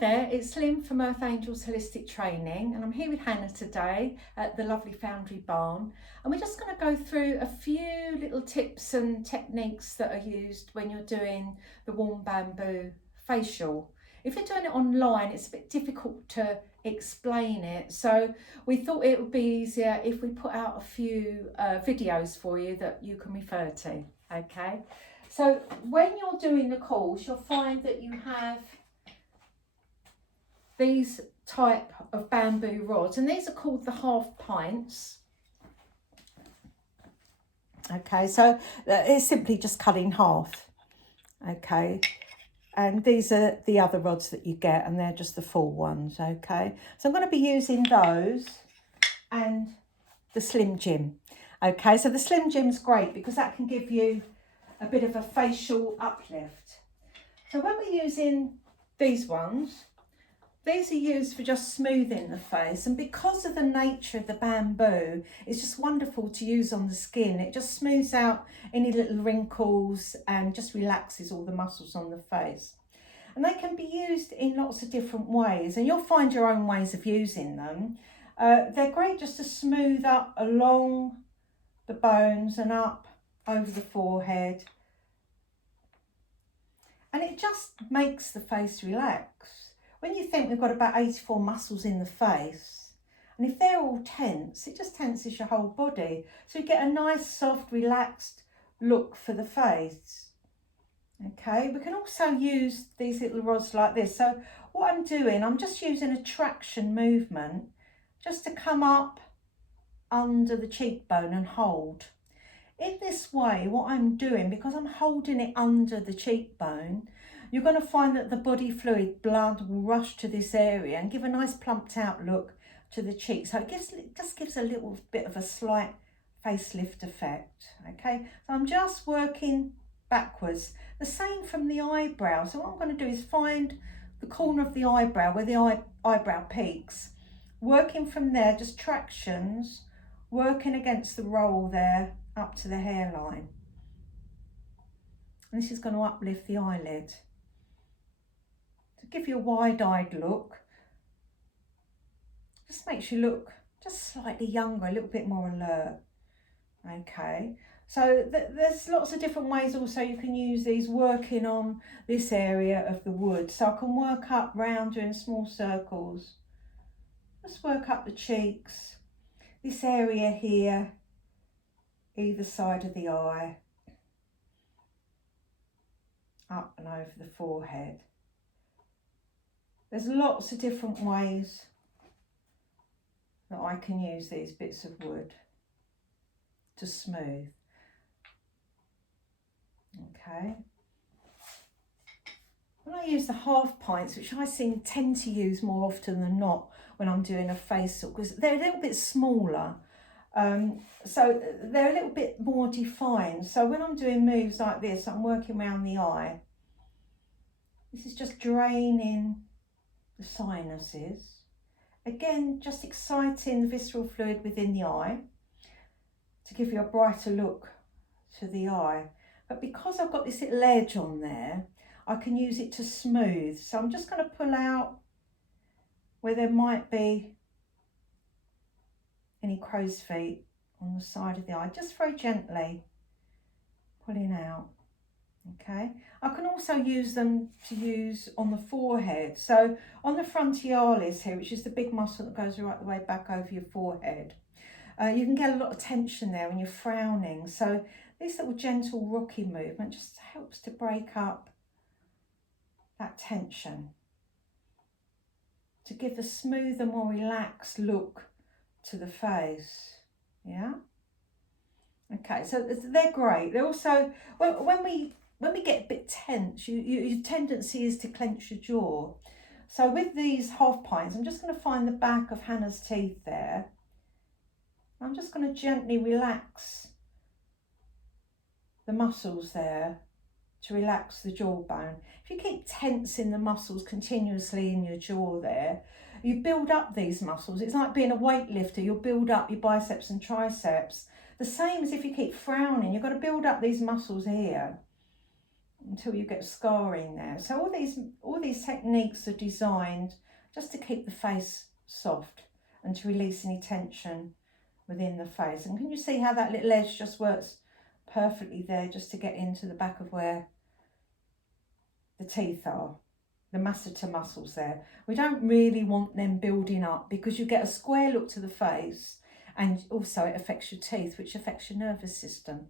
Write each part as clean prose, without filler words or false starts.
there, it's Lynn from Earth Angels Holistic Training, and I'm here with Hannah today at the lovely Foundry Barn, and we're just going to go through a few little tips and techniques that are used when you're doing the warm bamboo facial. If you're doing it online, it's a bit difficult to explain it, so we thought it would be easier if we put out a few videos for you that you can refer to. Okay, so when you're doing the course, you'll find that you have these type of bamboo rods, and these are called the half pints. Okay, so it's simply just cut in half. Okay, and these are the other rods that you get, and they're just the full ones. Okay, so I'm going to be using those and the Slim Jim. Okay, so the Slim Jim's great because that can give you a bit of a facial uplift. So when we're using these ones, these are used for just smoothing the face, and because of the nature of the bamboo, it's just wonderful to use on the skin. It just smooths out any little wrinkles and just relaxes all the muscles on the face. And they can be used in lots of different ways, and you'll find your own ways of using them. They're great just to smooth up along the bones and up over the forehead. And it just makes the face relax. When you think we've got about 84 muscles in the face, and if they're all tense, it just tenses your whole body. So you get a nice, soft, relaxed look for the face. Okay, we can also use these little rods like this. So what I'm doing, I'm just using a traction movement just to come up under the cheekbone and hold. In this way, what I'm doing, because I'm holding it under the cheekbone, you're going to find that the body fluid, blood, will rush to this area and give a nice plumped out look to the cheek. So it just gives a little bit of a slight facelift effect. Okay, so I'm just working backwards. The same from the eyebrow. So what I'm going to do is find the corner of the eyebrow where the eyebrow peaks. Working from there, just tractions, working against the roll there up to the hairline. And this is going to uplift the eyelid. To give you a wide-eyed look, just makes you look just slightly younger, a little bit more alert. Okay, so there's lots of different ways also you can use these working on this area of the wood. So I can work up round doing small circles, just work up the cheeks, this area here, either side of the eye, up and over the forehead. There's lots of different ways that I can use these bits of wood to smooth. Okay. When I use the half pints, which I tend to use more often than not when I'm doing a facial, because they're a little bit smaller, so they're a little bit more defined. So when I'm doing moves like this, I'm working around the eye. This is just draining the sinuses. Again, just exciting the visceral fluid within the eye to give you a brighter look to the eye. But because I've got this little edge on there, I can use it to smooth. So I'm just going to pull out where there might be any crow's feet on the side of the eye, just very gently pulling out. Okay, I can also use them to use on the forehead. So on the frontialis here, which is the big muscle that goes right the way back over your forehead, you can get a lot of tension there when you're frowning. So this little gentle rocky movement just helps to break up that tension, to give a smoother, more relaxed look to the face. Yeah. Okay, so they're great. They're also, when we get a bit tense, your tendency is to clench your jaw. So with these half pints, I'm just going to find the back of Hannah's teeth there. I'm just going to gently relax the muscles there to relax the jawbone. If you keep tensing the muscles continuously in your jaw there, you build up these muscles. It's like being a weightlifter. You'll build up your biceps and triceps. The same as if you keep frowning, you've got to build up these muscles here. until you get scarring there. So all these techniques are designed just to keep the face soft and to release any tension within the face. And can you see how that little edge just works perfectly there, just to get into the back of where the teeth are, the masseter muscles there. We don't really want them building up, because you get a square look to the face, and also it affects your teeth, which affects your nervous system.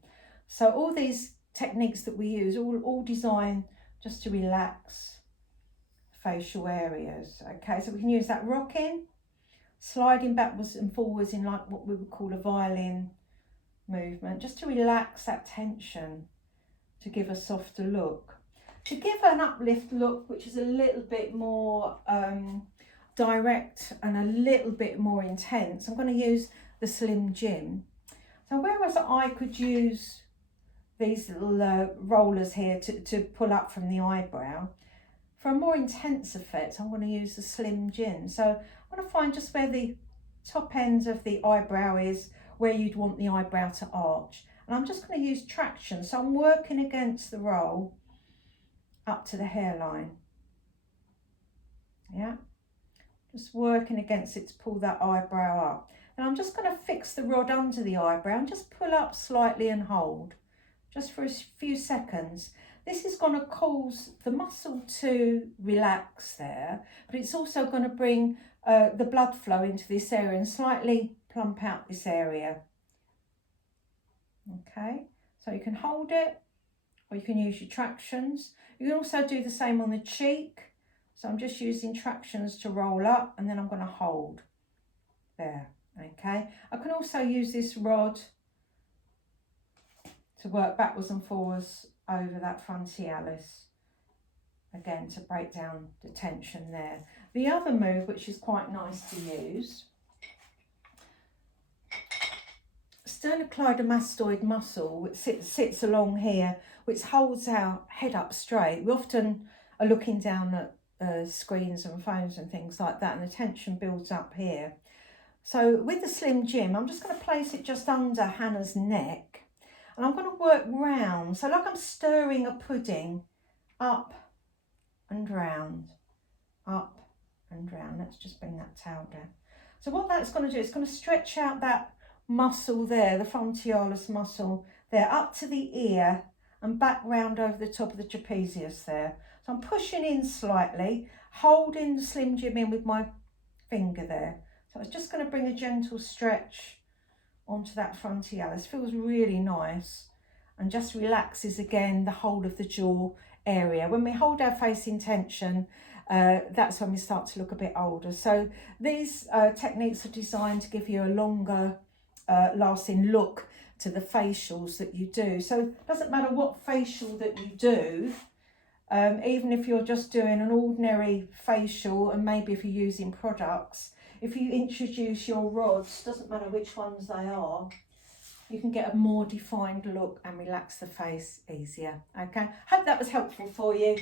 So all these techniques that we use, all designed just to relax facial areas. Okay, so we can use that rocking, sliding backwards and forwards in like what we would call a violin movement, just to relax that tension, to give a softer look. To give an uplift look, which is a little bit more direct and a little bit more intense, I'm going to use the Slim Jim. So whereas I could use these little rollers here to pull up from the eyebrow, for a more intense effect, I'm going to use the Slim Jim. So I'm going to find just where the top end of the eyebrow is, where you'd want the eyebrow to arch. And I'm just going to use traction. So I'm working against the roll up to the hairline. Yeah, just working against it to pull that eyebrow up. And I'm just going to fix the rod under the eyebrow and just pull up slightly and hold, just for a few seconds. This is going to cause the muscle to relax there, but it's also going to bring the blood flow into this area and slightly plump out this area. Okay, so you can hold it, or you can use your tractions. You can also do the same on the cheek. So I'm just using tractions to roll up, and then I'm going to hold there. Okay, I can also use this rod to work backwards and forwards over that frontialis, again to break down the tension there. The other move, which is quite nice to use, sternocleidomastoid muscle, which sits along here, which holds our head up straight. We often are looking down at screens and phones and things like that, and the tension builds up here. So with the Slim Jim, I'm just going to place it just under Hannah's neck, and I'm going to work round, so like I'm stirring a pudding, up and round, up and round. Let's just bring that towel down. So what that's going to do, it's going to stretch out that muscle there, the frontialis muscle there, up to the ear and back round over the top of the trapezius there. So I'm pushing in slightly, holding the Slim Jim in with my finger there. So it's just going to bring a gentle stretch onto that frontialis. Feels really nice and just relaxes again the whole of the jaw area. When we hold our face in tension, that's when we start to look a bit older. So these techniques are designed to give you a longer lasting look to the facials that you do. So it doesn't matter what facial that you do, even if you're just doing an ordinary facial, and maybe if you're using products, if you introduce your rods, doesn't matter which ones they are, you can get a more defined look and relax the face easier. Okay, hope that was helpful for you.